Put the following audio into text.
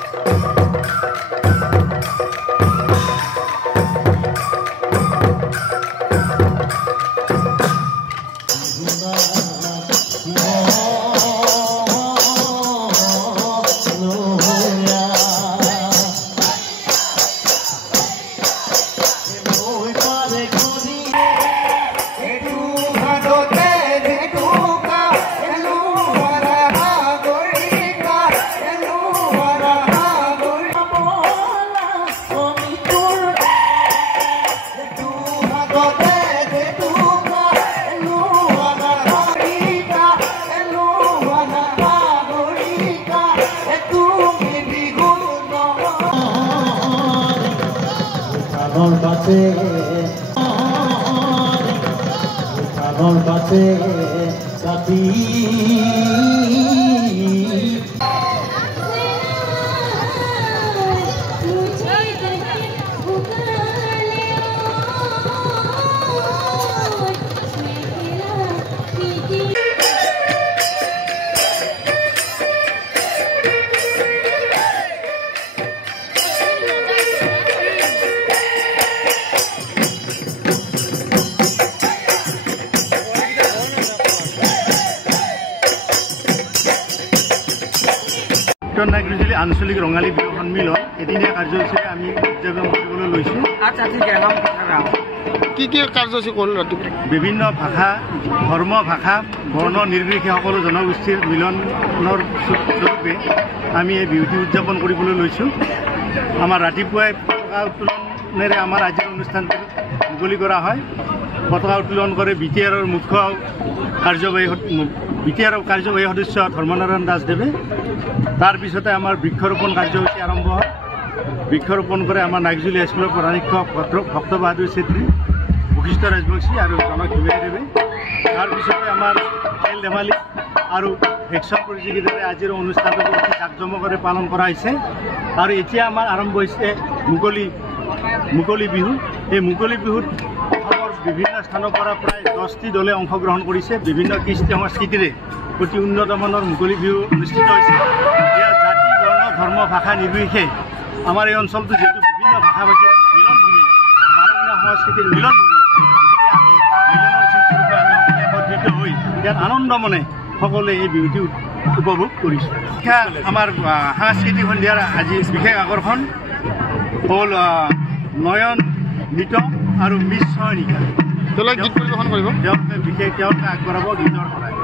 আঞ্চলিক ৰঙালী বিহু সন্মিলন এদিনীয়া কাৰ্যসূচীৰে আমি উদযাপন কৰিবলৈ লৈছোঁ। কি কি কাৰ্যসূচী কৰিলোঁ? ৰাতিপুৱা বিভিন্ন ভাষা, ধৰ্ম, ভাষা, বৰ্ণ নিৰ্বিশেষে সকলো জনগোষ্ঠীৰ মিলনৰ স্বৰূপে আমি এই বিহুটি উদযাপন কৰিবলৈ লৈছোঁ। আমাৰ ৰাতিপুৱাই পতাকা উত্তোলনেৰে আমাৰ আজিৰ অনুষ্ঠানটো মুকলি কৰা হয়। পতাকা উত্তোলন কৰে BTRৰ মুখ্য কাৰ্যবাহী সদস্য ধৰ্মনাৰায়ণ দাসদেৱে। তাৰ পিছতে আমাৰ বৃক্ষৰোপণ কাৰ্যসূচী আৰম্ভ হয়। বৃক্ষৰোপণ কৰে আমাৰ নাগজুলি হাইস্কুলৰ প্ৰধান শিক্ষক ভক্ত বাহাদুৰ চেত্ৰী, বশিষ্ঠ ৰাজবংশী আৰু জনক হিমাৰীদেৱে। তাৰপিছতে আমাৰ খেল ধেমালি আৰু ভেকচন প্ৰতিযোগিতাৰে আজিৰ অনুষ্ঠানটো অতি জাকজমকেৰে পালন কৰা হৈছে। আৰু এতিয়া আমাৰ আৰম্ভ হৈছে মুকলি বিহু। এই মুকলি বিহুত অসমৰ বিভিন্ন স্থানৰ পৰা প্ৰায় 10টি দলে অংশগ্ৰহণ কৰিছে। বিভিন্ন কৃষ্টি সংস্কৃতিৰে অতি উন্নতমানৰ মুকলি বিহু অনুষ্ঠিত হৈছে। ইয়াৰ জাতি, বৰ্ণ, ধৰ্ম, ভাষা নিৰ্বিশেষে আমাৰ এই অঞ্চলটো যিহেতু বিভিন্ন ভাষা ভাষীৰ মিলনভূমি, বাৰঙীয়া সংস্কৃতিৰ মিলনভূমি, গতিকে আমি মিলনৰ চিন্তাৰূপে আমি সকলোৱে একত্ৰিত হৈ ইয়াত আনন্দ মনে সকলোৱে এই বিহুটি উপভোগ কৰিছোঁ। আমাৰ সাংস্কৃতিক সন্ধিয়াৰ আজি বিশেষ আকৰ্ষণ হ'ল নয়ন, নৃত্য আৰু মিছ ছয়নিকা। তেওঁলোকে গীত পৰিৱেশন কৰিব, তেওঁলোকে আগবঢ়াব গীতৰ শৰাই।